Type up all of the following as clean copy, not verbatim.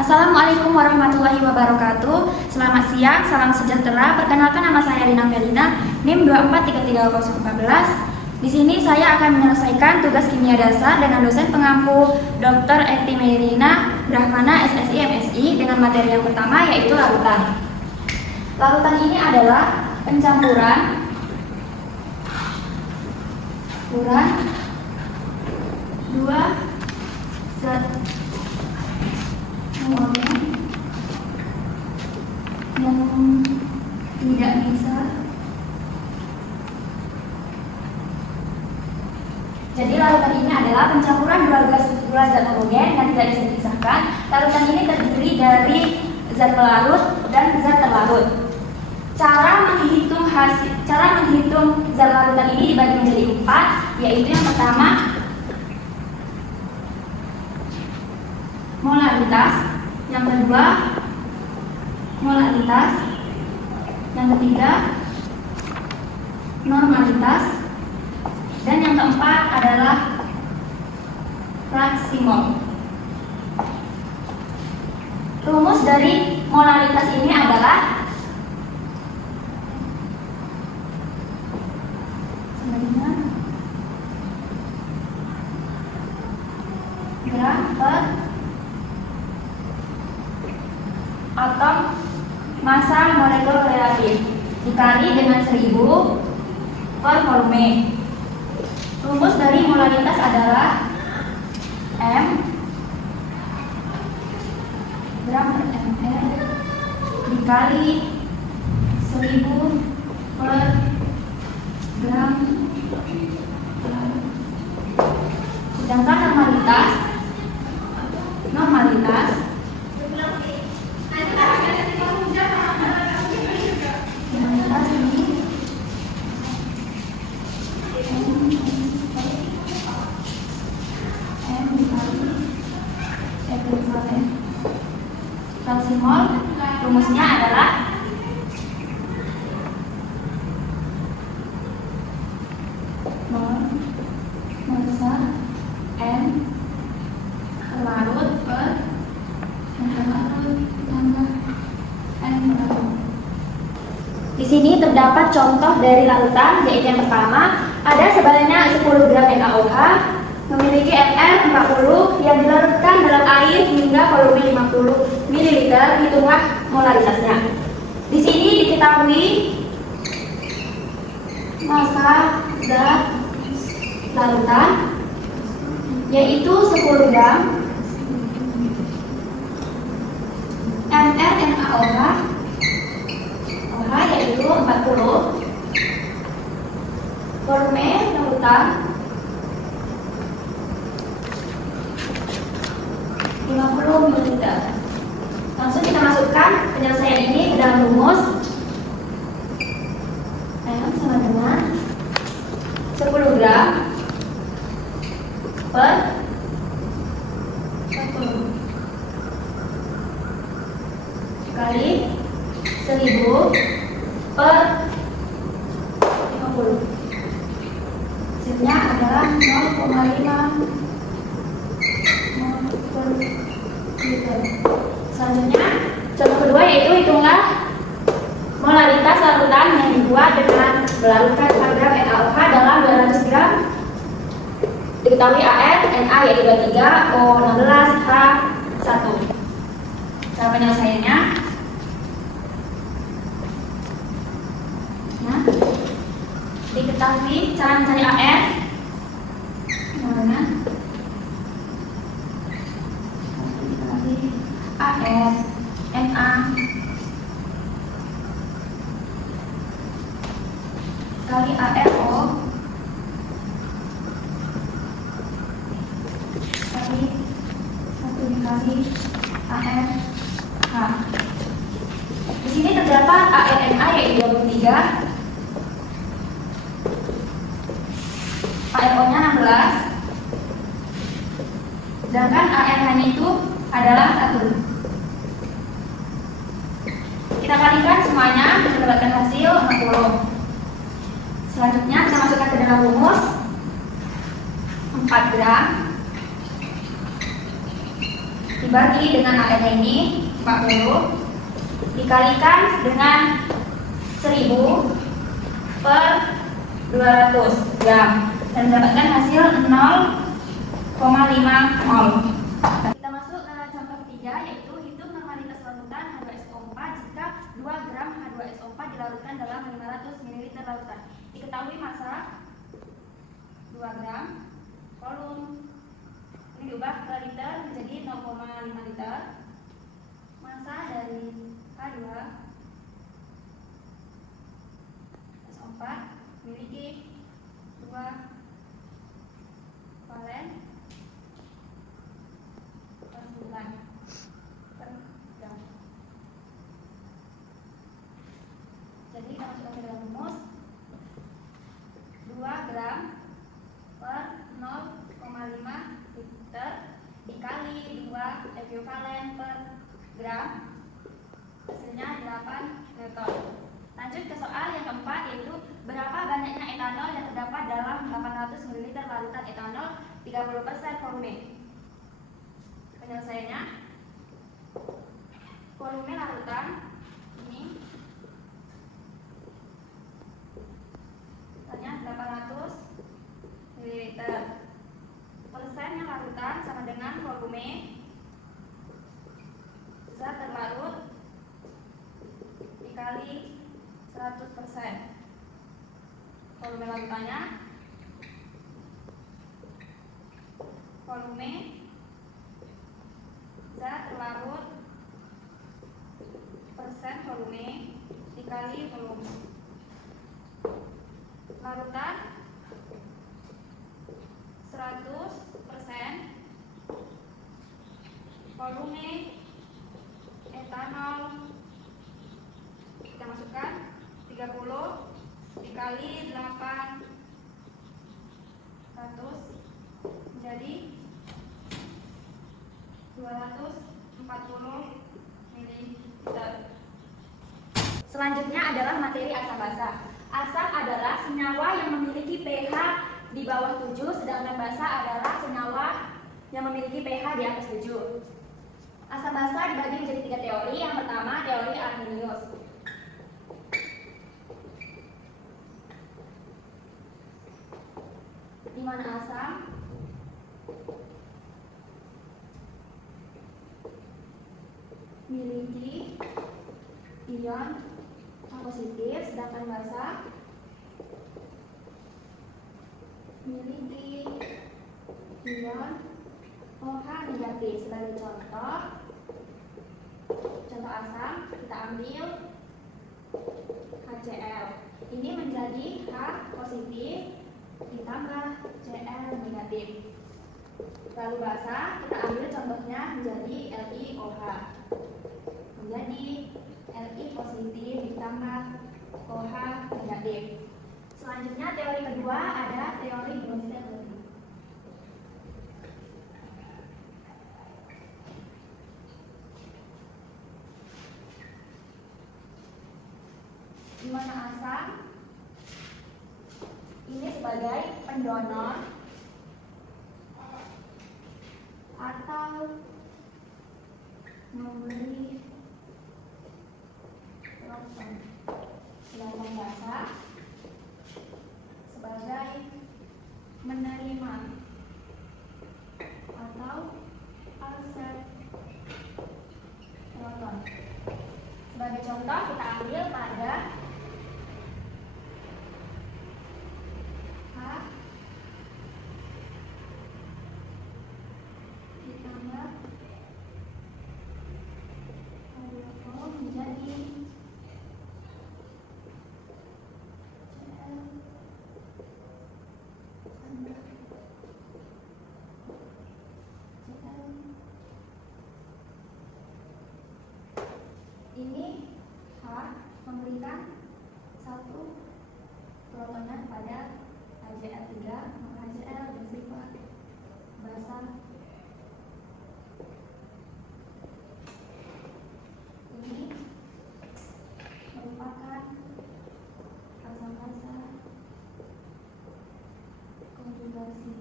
Assalamualaikum warahmatullahi wabarakatuh. Selamat siang, salam sejahtera. Perkenalkan, nama saya Rina Felina, NIM 2433014. Di sini saya akan menyelesaikan tugas kimia dasar dengan dosen pengampu Dr. Eti Merina Brahmana SSI MSI dengan materi yang pertama, yaitu larutan. Larutan ini adalah pencampuran dua zat yang tidak bisa. Jadi larutan ini adalah pencampuran dua zat homogen yang tidak bisa dipisahkan. Larutan ini terdiri dari zat pelarut dan zat terlarut. Cara menghitung zat larutan ini dibagi menjadi 4, yaitu yang pertama molaritas, yang kedua molaritas, yang ketiga normalitas, dan yang keempat adalah fraksi mol. Rumus dari molaritas ini adalah gram per atom massa molekul relatif dikali dengan 1000 per volume. Rumus dari molaritas adalah M gram per ml dikali 1000 per gram. Sedangkan normalitas fraksi mol, rumusnya adalah massa N larut per N larut. Di sini terdapat contoh dari larutan, yaitu yang pertama ada sebanyak 10 gram NaOH memiliki NR 40 yang dilarutkan dalam air hingga volume 50 ml. Hitunglah molaritasnya. Di sini diketahui massa zat larutan yaitu 10 gram NR NaOH yaitu 40, volume larutan 50 ml. Langsung kita masukkan penyelesaian ini ke dalam rumus. M sama dengan 10 gram per 40 kali 1000 per 50. Hasilnya adalah 0,5 per liter. Selanjutnya, contoh kedua yaitu hitunglah molaritas larutan yang dibuat dengan melarutkan 4 gram NaOH dalam 200 gram. Diketahui AR, Na yaitu 23, O 16, H 1. Cara penyelesaiannya, nah, diketahui cara mencari AR dengan AR Na kali ARO kali 1 dikali ARH. Di sini terdapat ARNA yaitu 23, ARO-nya 16, sedangkan ARH-nya itu adalah 1. Kita kalikan semuanya, kita dapatkan hasil 60. Selanjutnya kita masukkan ke dalam rumus 4 gram dibagi dengan adanya ini 40 dikalikan dengan 1000 per 200 gram dan mendapatkan hasil 0,5 mol. Kita masuk ke contoh ketiga, yaitu hitung normalitas larutan H2SO4 jika 2 gram H2SO4 dilarutkan dalam 500 ml larutan. Diketahui massa 2 gram, volume ini diubah ke liter menjadi 0,5 liter. Massa dari H2SO4 memiliki 2 valen per 9 per gram. Jadi kita masukkan ke dalam rumus 2 gram per 0,5 liter dikali 2 ekuivalen per gram, hasilnya 8 Newton. Lanjut ke soal yang keempat, yaitu berapa banyaknya etanol yang terdapat dalam 800 ml larutan etanol 30% volume. Penyelesaiannya, volume larutan ini hanya 800 ml. Persennya larutan sama dengan volume zat terlarut dikali 100%. Volume larutannya volume zat terlarut persen volume dikali volume. Larutan 100%, volume etanol kita masukkan 30 dikali 800 menjadi 240 ml. Selanjutnya adalah materi asam basa. Asam adalah senyawa yang memiliki pH di bawah 7, sedangkan basa adalah senyawa yang memiliki pH di atas 7. Asam basa dibagi menjadi 3 teori. Yang pertama, teori Arrhenius. Di mana asam memiliki ion positif, sedangkan basa memiliki ion OH negatif. Sebagai contoh asam kita ambil HCl. Ini menjadi H positif ditambah Cl negatif. Lalu basa kita ambil contohnya menjadi LiOH, menjadi Li positif ditambah OH negatif. Selanjutnya teori kedua ada teori Bronsted. Di mana asam ini sebagai pendonor atau memberi proton, sedangkan basa sebagai menerima atau accept proton. Sebagai contoh kita ambil pada H ditambah H2O menjadi ini H memberikan satu protonan pada HCl3, maka HCl bersifat basa. Ini merupakan asam basa konjugasi.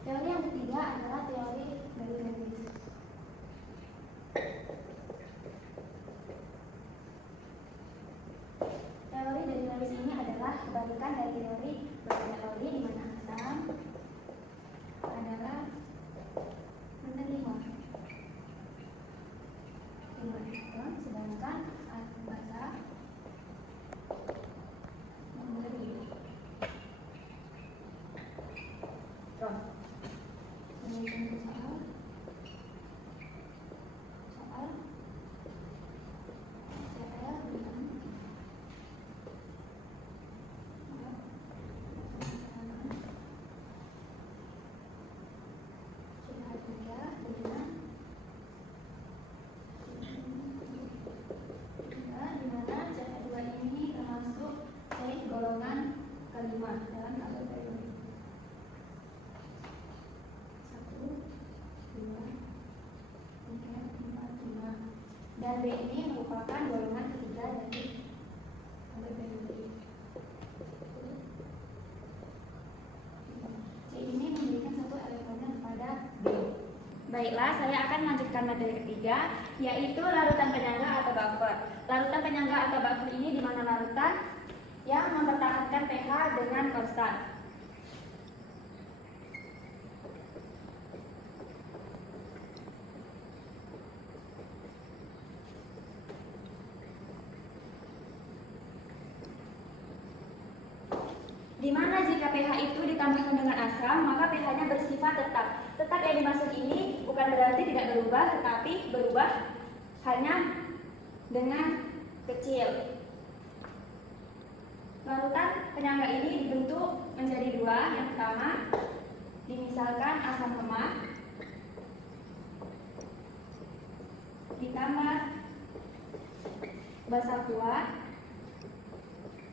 Teori yang ketiga adalah teori dari Lewis. elektron, sedangkan basa memberi elektron. Kemudian soal CL dengan golongan kelima dalam tabel periode 1, 2, 3, 4, 5 dan B ini merupakan golongan ketiga dari tabel periode. C ini memberikan satu elektronnya kepada B. Baiklah, saya akan melanjutkan materi ketiga, yaitu larutan penyangga atau buffer. Larutan penyangga atau buffer ini di mana larutan yang mempertahankan pH dengan konstan. Di mana jika pH itu ditambahkan dengan asam, maka pH-nya bersifat tetap. Tetap yang dimaksud ini bukan berarti tidak berubah, tetapi berubah hanya dengan kecil. Larutan penyangga ini dibentuk menjadi dua. Yang pertama, dimisalkan asam lemah ditambah basa kuat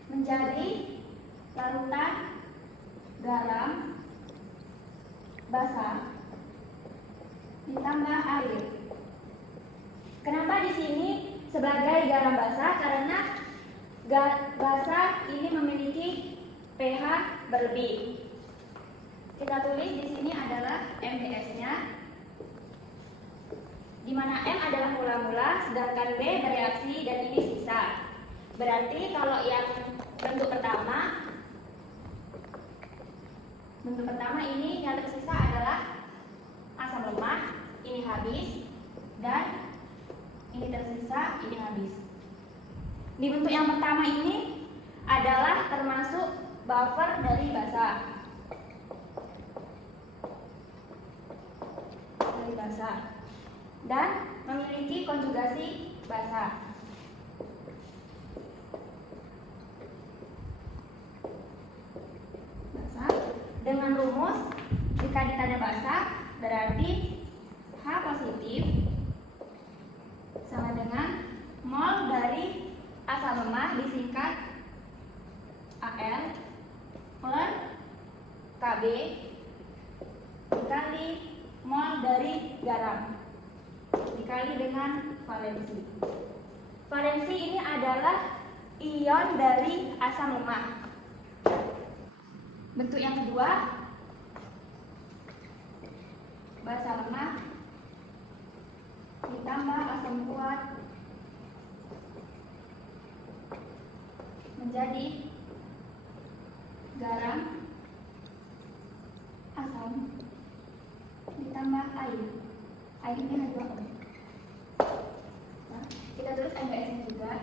menjadi larutan garam basa ditambah air. Kenapa di sini sebagai garam basa? Karena basa ini memiliki pH berlebih. Kita tulis di sini adalah MDS-nya, di mana M adalah mula-mula, sedangkan B bereaksi dan ini sisa. Berarti kalau yang bentuk pertama ini yang tersisa adalah asam lemah, ini habis, dan ini tersisa, ini habis. Di bentuk yang pertama ini adalah termasuk buffer dari basa. Dan memiliki konjugasi basa. Dengan rumus jika ditanya basa berarti H positif sama dengan mol dari asam lemah disingkat Al per Kb dikali mol dari garam dikali dengan valensi. Valensi ini adalah ion dari asam lemah. Bentuk yang kedua, basa lemah ditambah asam kuat menjadi garam asam ditambah air. Air ini H2O. Nah, kita tulis MBS-nya juga.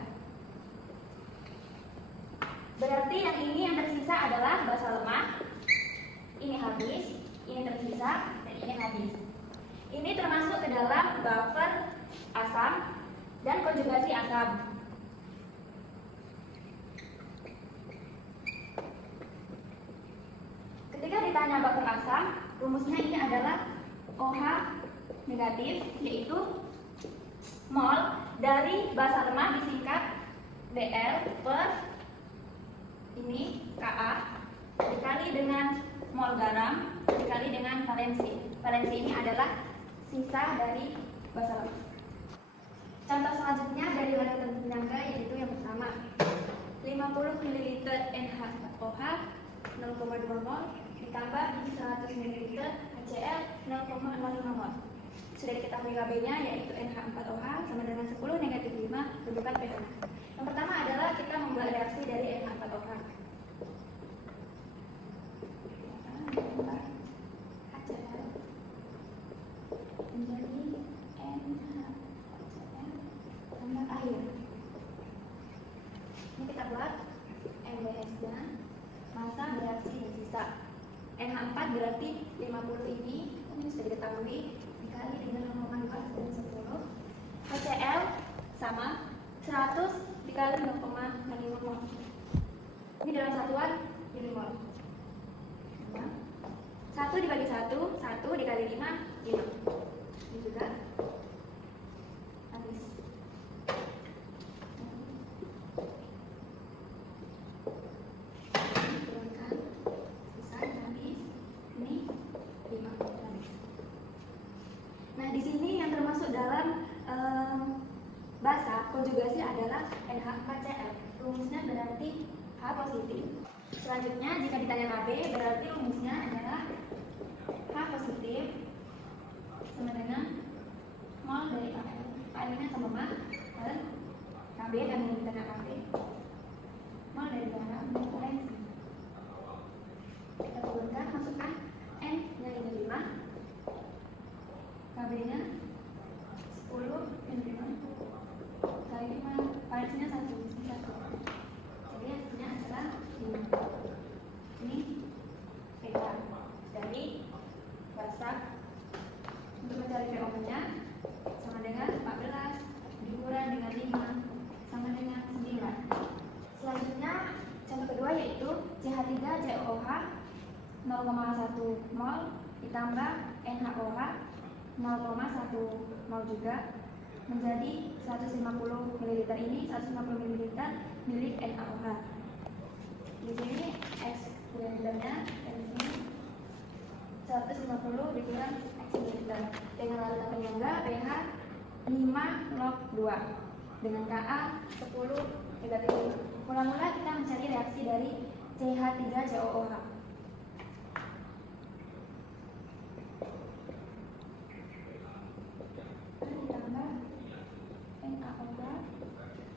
Berarti yang ini yang tersisa adalah basa lemah. Ini habis, ini tersisa, dan ini habis. Ini termasuk ke dalam buffer asam dan konjugasi asam. Ketika ditanya buffer asam, rumusnya ini adalah OH negatif, yaitu mol dari basa lemah disingkat Bl per ini Ka dikali dengan mol garam dikali dengan valensi. Valensi ini adalah sisa dari basa lemah. Contoh selanjutnya dari larutan penyangga yaitu yang pertama 50 ml NH4OH 0,2 mol ditambah 100 ml HCl 0,05 mol. Sudah diketahui Kb-nya yaitu NH4OH sama dengan 10 negatif 5 rujukan pH. Yang pertama adalah kita membuat reaksi dari NH4OH. HCl menjadi NH4Cl tugasnya adalah NH4Cl. Rumusnya berarti H positif. Selanjutnya jika ditanya KB berarti rumusnya adalah H positif sama dengan mol dari KL. KL-nya sama dan KB karena yang ditanya KB mol dari garam dan valensi. Kita turunkan, masukkan N-nya ini 5, KB-nya 10 mg kali 5, valensinya 1. Jadi hasilnya adalah 5. Ini beta dari basa. Untuk mencari PO-nya sama dengan 14 dikurang dengan 5 sama dengan 9. Selanjutnya contoh kedua yaitu CH3COOH 0,1 mol ditambah NaOH 0,1 mol juga menjadi 150 ml. Ini 150 ml milik NaOH. Di sini eksperimennya dan di sini 150 dikurang eksiliter dengan larutan penyangga pH 5 log 2 dengan Ka 10 negatif. Mula-mula kita mencari reaksi dari CH3COOH. Ditambah NaOH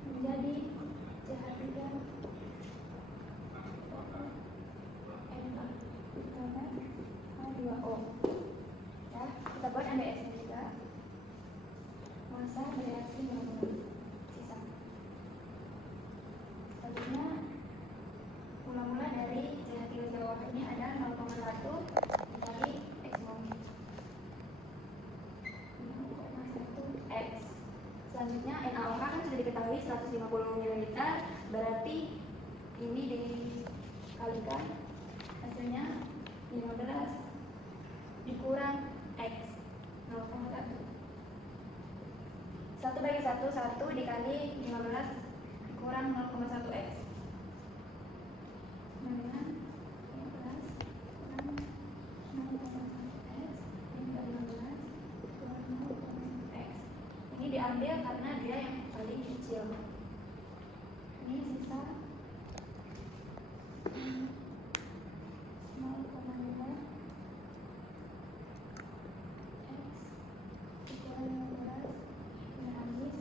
menjadi CH3 H2O. Ya, kita buat NDS juga. Masa bereaksi dengan sisa. Selanjutnya mula-mula dari CH3COOH ini ada 0,1 dikali X mol 0,1 X. Selanjutnya NaOH kan sudah diketahui 150 ml, berarti ini dikalikan hasilnya 15 dikurang X 0,1. 1/1 dikali 15 dikurang 0,1 X dengan 15 kurang 0,1 X dikali 15 kurang 0,1 X. Ini diambil karena dia yang paling kecil. Ini sisa 0,5 X dikali 15 habis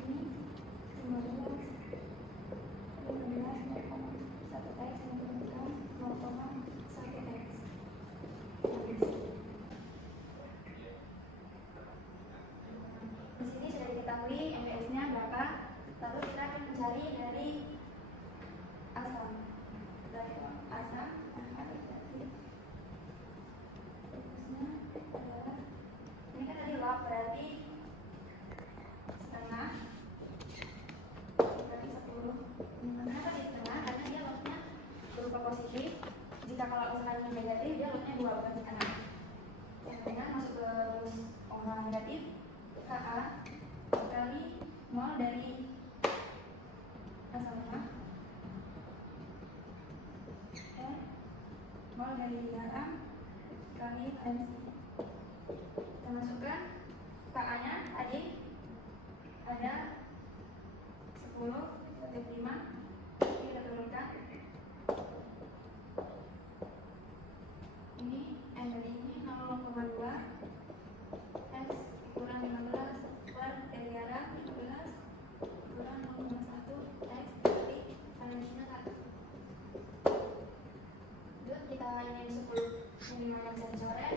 ini 15 1 X menurunkan 0,1 X habis. Di sini sudah diketahui MBS-nya berapa, lalu kita akan mencari dari asam. Dari asam rumusnya adalah ini kan tadi log berarti setengah berarti 10. Kenapa di setengah? Karena dia lognya berupa positif. Jika kalau usahanya negatif dia lognya 2 bukan setengah. Setengah masuk ke rumus pengolahan negatif Ka kali mol dari asamnya mol dari garam kali valensi. Kita masukkan Ka-nya tadi ada 10/5, kita turunkan. Ini N dari ini 0,2 X kurang 15 per dari garam 15 kurang 0,1 X dari valensinya 1. Terus kita ini 10 minimal jam sore,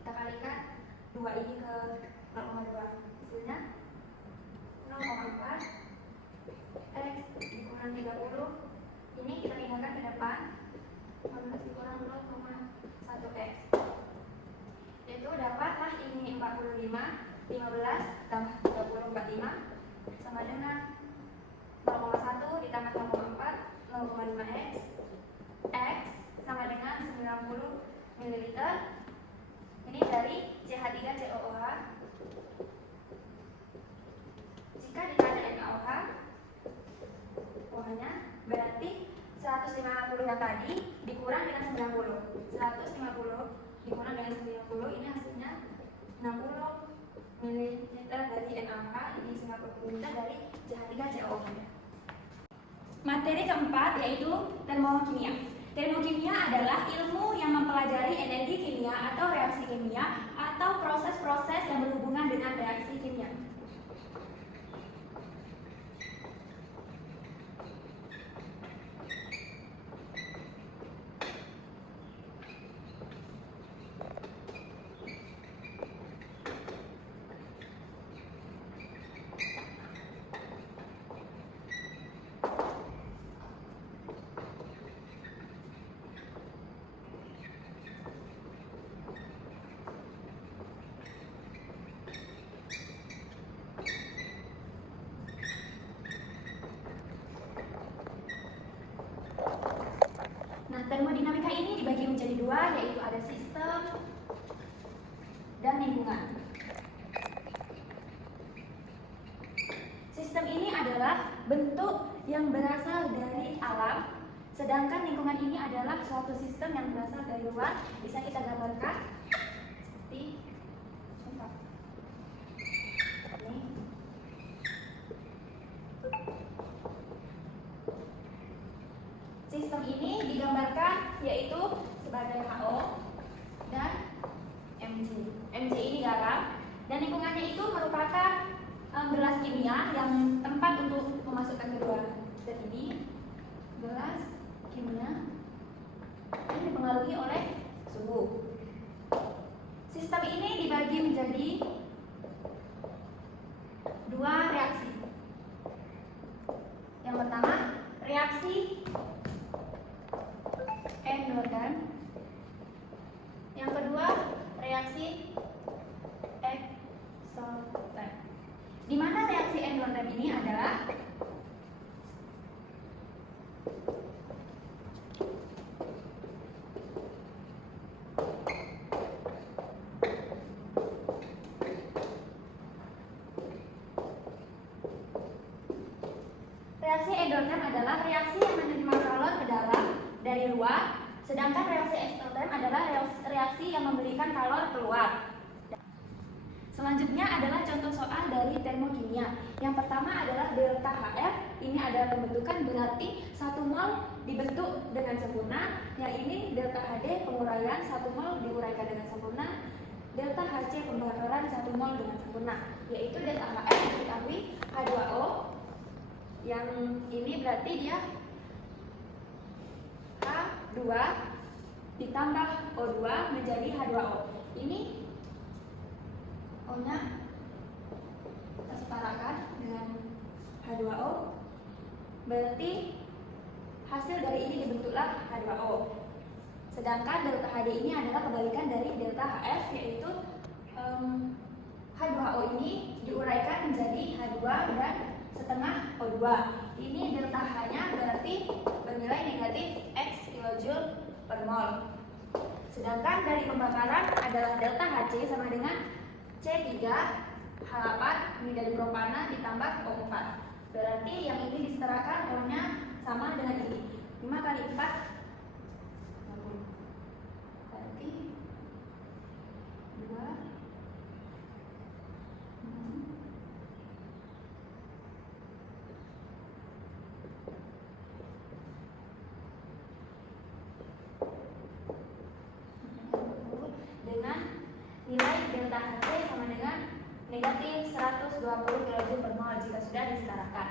kita kalikan 2 ini ke 0,2, hasilnya 0,4 X dikurang 30. Ini kita pindahkan ke depan 15 dikurang 0,1 X, yaitu dapatlah ini 45 15 tambah 30 45 sama dengan 0,1 ditambah 0,4 0,5 X. X sama dengan 90 ml. Ini dari CH3COOH. Jika ditanya NaOH, OH-nya berarti 150 yang tadi dikurang dengan 90. 150 dikurang dengan 90, ini hasilnya 60 ml dari NaOH. Ini 90 diminta dari CH3COO. Materi keempat yaitu termokimia. Termokimia adalah ilmu yang mempelajari energi kimia atau reaksi kimia atau proses-proses yang berhubungan dengan reaksi kimia. Nah, termodinamika ini dibagi menjadi dua, yaitu ada sistem dan lingkungan. Sistem ini adalah bentuk yang berasal dari alam, sedangkan lingkungan ini adalah suatu sistem yang berasal dari luar. Bisa kita gambarkan seperti contoh. Ini. Sistem ini digambarkan yaitu sebagai HO dan Mg. Mg ini garam dan lingkungannya itu merupakan gelas kimia yang tempat untuk memasukkan kedua zat ini. Gelas kimia yang dipengaruhi oleh suhu. Sistem ini dibagi menjadi dua reaksi. Yang pertama, reaksi endotherm. Yang kedua, reaksi exotherm. Di mana reaksi endotherm ini adalah reaksi endotherm adalah reaksi yang menerima kalor ke dalam dari luar, sedangkan reaksi exotherm adalah reaksi yang memberikan kalor keluar. Selanjutnya adalah contoh soal dari termokimia. Yang pertama adalah delta HF. Ini adalah pembentukan, berarti 1 mol dibentuk dengan sempurna. Yang ini delta HD, penguraian 1 mol diuraikan dengan sempurna. Delta HC, pembakaran 1 mol dengan sempurna. Yaitu delta HF diketahui H2O. Yang ini berarti dia H2 ditambah O2 menjadi H2O. Ini O-nya kita setarakan dengan H2O, berarti hasil dari ini dibentuklah H2O. Sedangkan delta HD ini adalah kebalikan dari delta HF, yaitu H2O ini diuraikan menjadi H2 dan setengah O2. Ini delta H-nya berarti bernilai negatif X kilojoule per mol. Sedangkan dari pembakaran adalah delta HC sama dengan C3 H8 ini dari propana ditambah O4. Berarti yang ini disetarakan O-nya sama dengan ini. 5 kali 4 60. Berarti 2 dengan nilai delta HC sama dengan negatif 120 kJ per mol jika sudah disetarakan.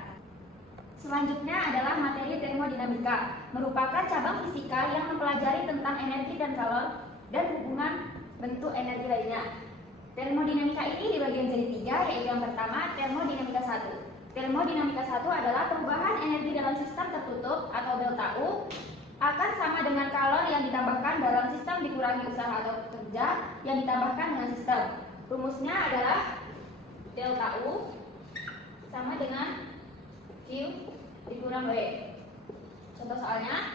Selanjutnya adalah materi termodinamika, merupakan cabang fisika yang mempelajari tentang energi dan kalor dan hubungan bentuk energi lainnya. Termodinamika ini dibagi menjadi 3, yaitu yang pertama termodinamika 1. Termodinamika 1 adalah perubahan energi dalam sistem tertutup atau delta U akan sama dengan kalor yang ditambahkan dalam sistem dikurangi usaha atau kerja yang ditambahkan dengan sistem. Rumusnya adalah delta U sama dengan Q dikurang W. Contoh soalnya.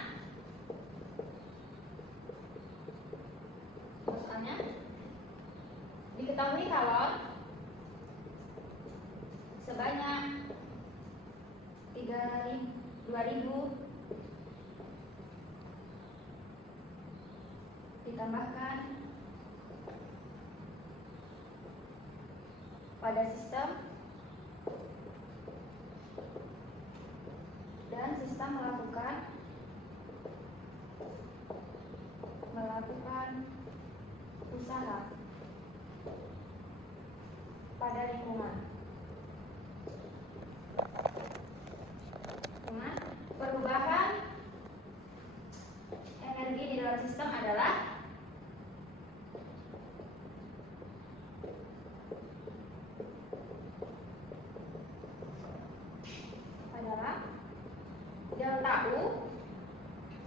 Diketahui kalor sebanyak 2000 ditambahkan pada sistem melakukan usaha pada lingkungan. Perubahan energi di dalam sistem adalah delta U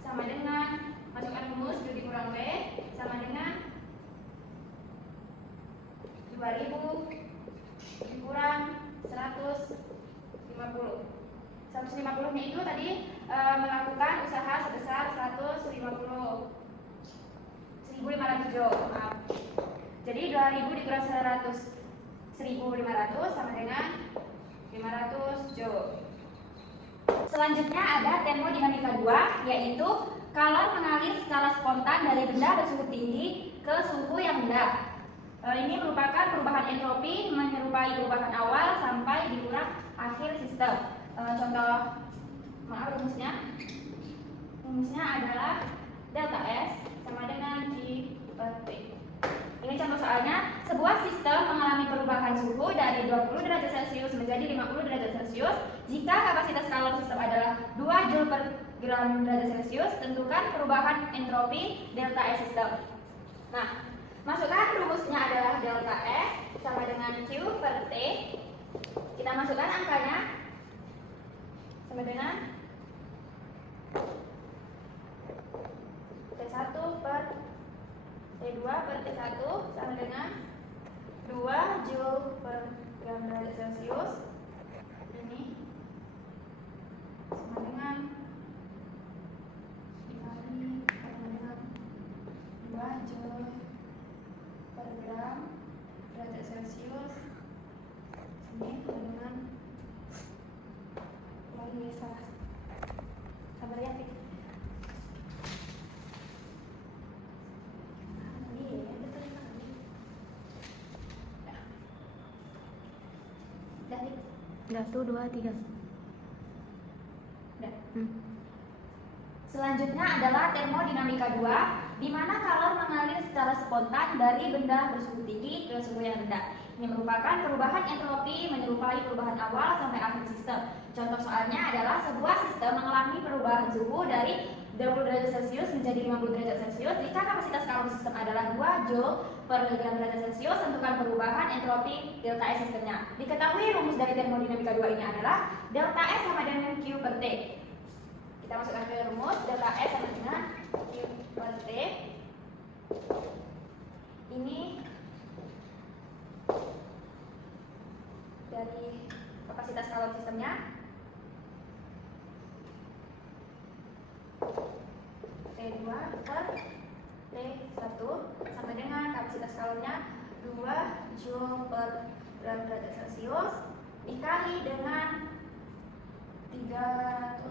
sama dengan, masukkan rumus U dikurang V sama dengan 2000 dikurang 150. 150 nya itu tadi melakukan usaha sebesar 1.500 joule. Jadi 2000 dikurang 1.500 sama dengan 500 joule. Selanjutnya ada termodinamika 2, yaitu kalor mengalir secara spontan dari benda bersuhu tinggi ke suhu yang rendah. Ini merupakan perubahan entropi menyerupai perubahan awal sampai di urat akhir sistem. Rumusnya adalah delta S sama dengan Q per T. Ini contoh soalnya, sebuah sistem mengalami perubahan suhu dari 20 derajat Celcius menjadi 50 derajat Celcius jika kapasitas kalor sistem adalah 2 Joule per gram derajat Celcius. Tentukan perubahan entropi delta S sistem. Nah, masukkan rumusnya adalah delta S sama dengan Q per T. Kita masukkan angkanya sama dengan T1 per T2 per T1 sama dengan 2 Joule per gram derajat Celcius. Ini sama dengan dikali sama dengan 2 Joule per gram derajat Celcius. Ini sama dengan ini salah. Sabar ya, Fit. Satu, dua, tiga. Selanjutnya adalah termodinamika 2, di mana kalor mengalir secara spontan dari benda bersuhu tinggi ke suhu yang rendah. Ini merupakan perubahan entropi menyerupai perubahan awal sampai akhir sistem. Contoh soalnya adalah sebuah sistem mengalami perubahan suhu dari 20 derajat Celcius menjadi 50 derajat Celcius jika kapasitas kalor sistem adalah 2 Joule per gram derajat Celcius. Tentukan perubahan entropi delta S sistemnya. Diketahui rumus dari termodinamika 2 ini adalah delta S sama dengan Q per T. Kita masukkan ke rumus, delta S sama dengan Q per T. Ini dari kapasitas kalor sistemnya. T2 per T1 sama dengan kapasitas kalornya 2 Joule per gram derajat Celcius dikali dengan 323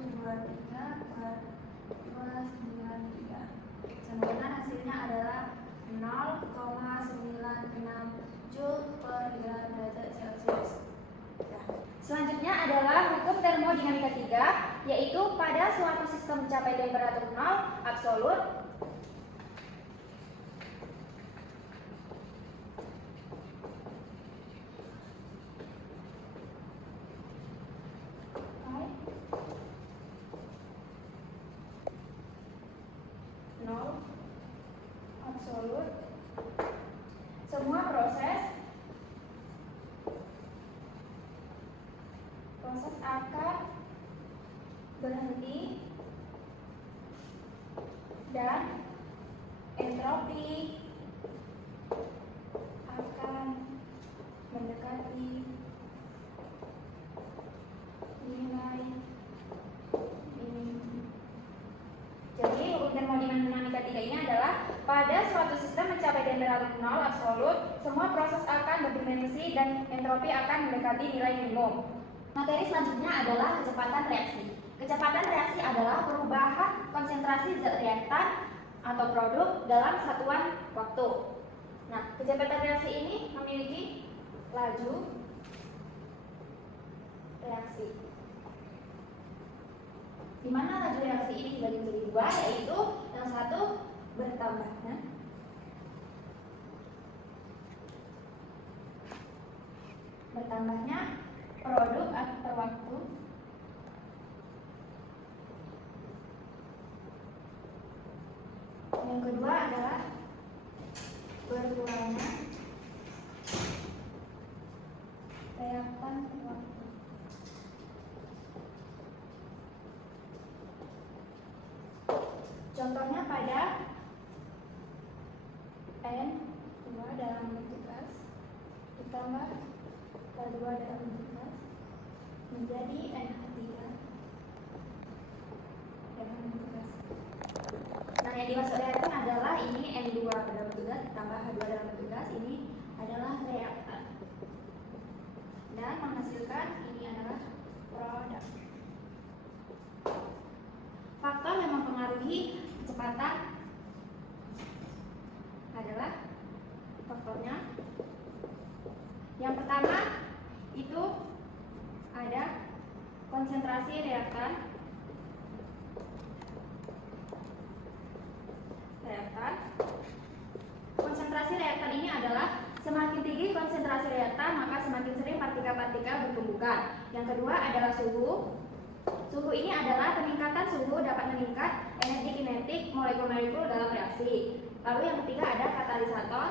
per 293 sama dengan hasilnya adalah 0,96 Joule per gram derajat Celcius. Selanjutnya adalah hukum termodinamika 3, yaitu pada suatu sistem mencapai temperatur 0 absolut, semua proses akan berhenti dan entropi akan mendekati nilai minimum. Jadi hukum termodinamika 3 ini adalah pada suatu sistem mencapai temperatur 0 absolut, semua proses akan berdimensi dan entropi akan mendekati nilai minimum. Materi selanjutnya adalah kecepatan reaksi. Kecepatan reaksi adalah perubahan konsentrasi zat reaktan atau produk dalam satuan waktu. Nah, kecepatan reaksi ini memiliki laju reaksi. di mana laju reaksi ini dibagi menjadi dua, yaitu yang satu bertambahnya produk per waktu, yang kedua adalah berkurangnya reaktan per waktu. Contohnya pada N2 dalam bentuk gas ditambah K2 dalam bentuk gas menjadi NH3 dalam bentuk gas. Nah, yang dimaksud reaktan adalah ini N2 dalam bentuk gas ditambah H2 dalam bentuk gas, ini adalah reaktan. Dan menghasilkan ini adalah produk. Faktor yang mempengaruhi kecepatan adalah faktornya. Yang pertama itu ada konsentrasi reaktan. Konsentrasi reaktan ini adalah semakin tinggi konsentrasi reaktan, maka semakin sering partikel-partikel bertumbukan. Yang kedua adalah suhu. Suhu ini adalah peningkatan suhu dapat meningkat energi kinetik molekul-molekul dalam reaksi. Lalu yang ketiga ada katalisator.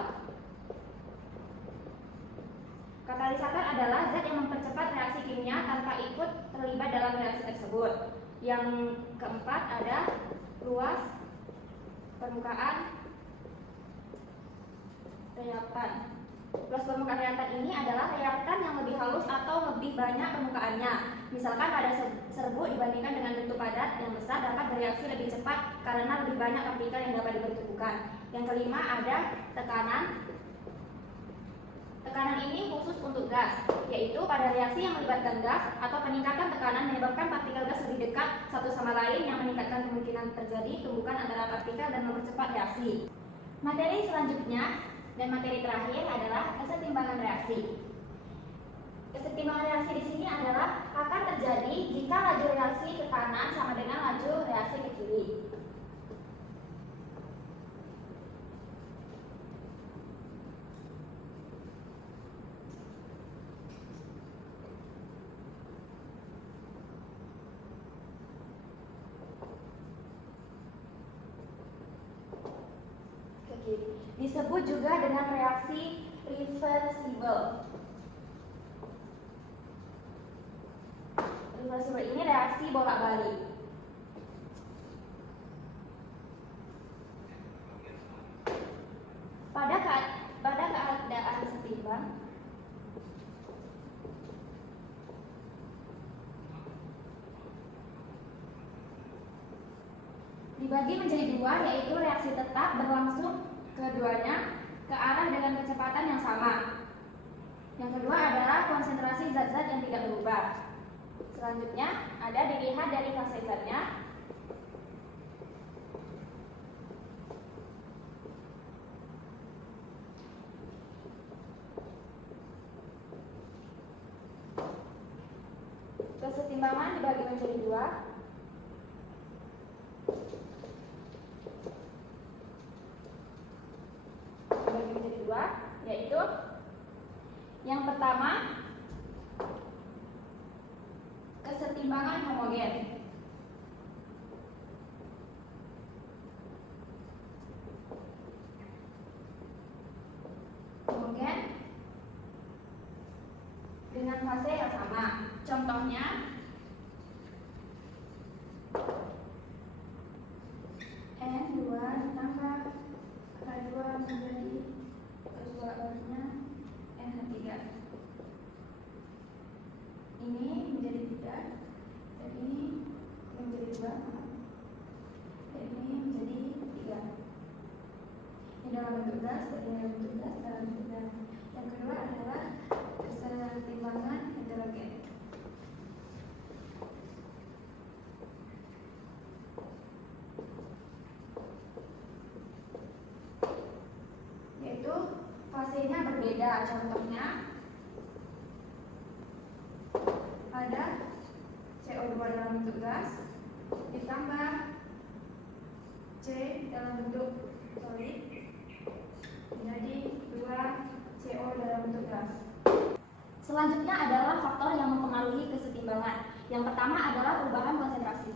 Katalisator adalah zat yang mempercepat reaksi kimia tanpa ikut terlibat dalam reaksi tersebut. Yang keempat ada luas permukaan reaktan. Luas permukaan reaktan ini adalah reaktan yang lebih halus atau lebih banyak permukaannya. Misalkan pada serbuk dibandingkan dengan bentuk padat yang besar dapat bereaksi lebih cepat karena lebih banyak partikel yang dapat dibentukkan. Yang kelima ada tekanan. Tekanan ini khusus untuk gas, yaitu pada reaksi yang melibatkan gas atau peningkatan tekanan menyebabkan partikel gas lebih dekat satu sama lain yang meningkatkan kemungkinan terjadi tumbukan antara partikel dan mempercepat reaksi. Materi selanjutnya dan materi terakhir adalah kesetimbangan reaksi. Kesetimbangan reaksi di sini adalah akan terjadi jika laju reaksi ke kanan sama dengan laju reaksi ke kiri. Disebut juga dengan reaksi reversible. Reversible ini reaksi bolak-balik. Pada keadaan setimbang, dibagi menjadi dua, yaitu reaksi tetap berlangsung keduanya ke arah dengan kecepatan yang sama. Yang kedua adalah konsentrasi zat-zat yang tidak berubah. Selanjutnya ada dilihat dari fase zatnya. Kesetimbangan dibagi menjadi dua. Yaitu yang pertama kesetimbangan homogen. Homogen dengan fase yang sama. Contohnya N2 ditambah K2 menjadi bolak-baliknya NH3. Ini menjadi 3, dan ini menjadi 2, dan ini menjadi 3. Ini dalam bentuk gas, dan ini dalam bentuk gas, dalam bentuk gas. Yang kedua adalah kesetimbangan hidrogen. Yaitu fasenya berbeda. Contohnya ada CO2 dalam bentuk gas ditambah C dalam bentuk solid menjadi 2CO dalam bentuk gas. Selanjutnya adalah faktor yang mempengaruhi kesetimbangan. Yang pertama adalah perubahan konsentrasi.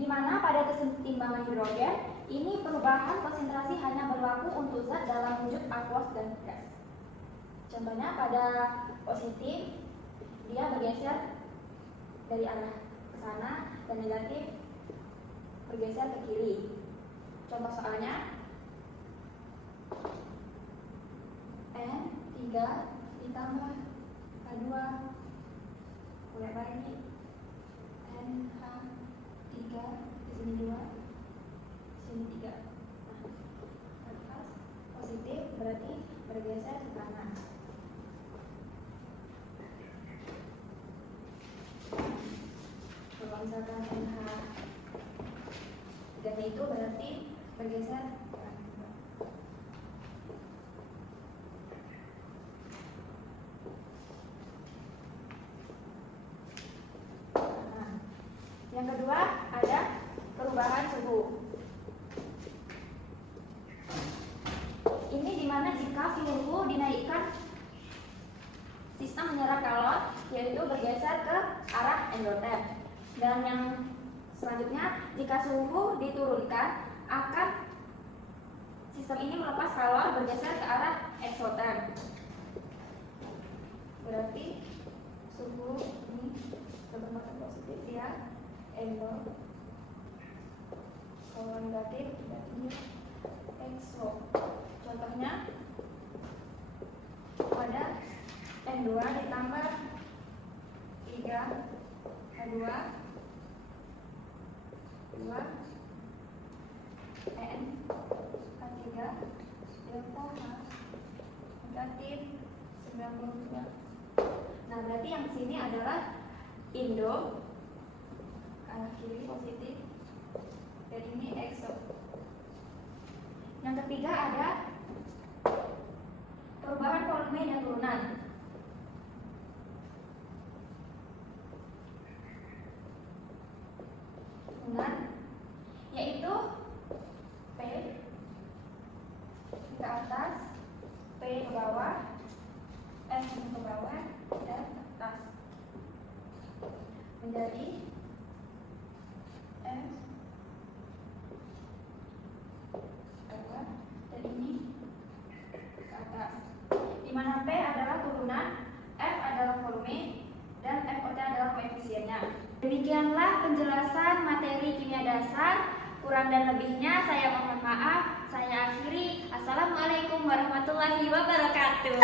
Di mana pada kesetimbangan hidrogen, ini perubahan konsentrasi hanya berlaku untuk zat dalam wujud aqueous dan gas. Contohnya pada positif, dia bergeser dari arah ke sana, dan negatif bergeser ke kiri. Contoh soalnya, N3 ditambah H2, ulang lagi, NH3, di sini 2, sini 3. Nah, pas positif berarti bergeser ke kanan. Kalau misalkan NH3 itu berarti bergeser ke kanan. Yang kedua ada perubahan suhu. Ini dimana jika suhu dinaikkan, sistem menyerap kalor yaitu bergeser ke arah endoterm. Dan yang selanjutnya, jika suhu diturunkan, akan sistem ini melepas kalor bergeser ke arah eksoterm. Berarti suhu ini bermakna positif dia endo, kalau negatif berarti dia exo. Contohnya pada N2 ditambah 3 H2 2 N H3 delta H negatif 92. Nah, berarti yang sini adalah indo, kanan kiri positif, dan ini exo. Yang ketiga ada perubahan volume dan turunan. Turunan yaitu P ke atas, P ke bawah, S ke bawah, dan ke atas menjadi S bawah, dan ini ke atas. Di mana P adalah turunan, F adalah volume, dan FOT adalah koefisiennya. Demikianlah penjelasan materi kimia dasar. Kurang dan lebihnya saya mohon maaf. Saya akhiri. Assalamualaikum warahmatullahi wabarakatuh.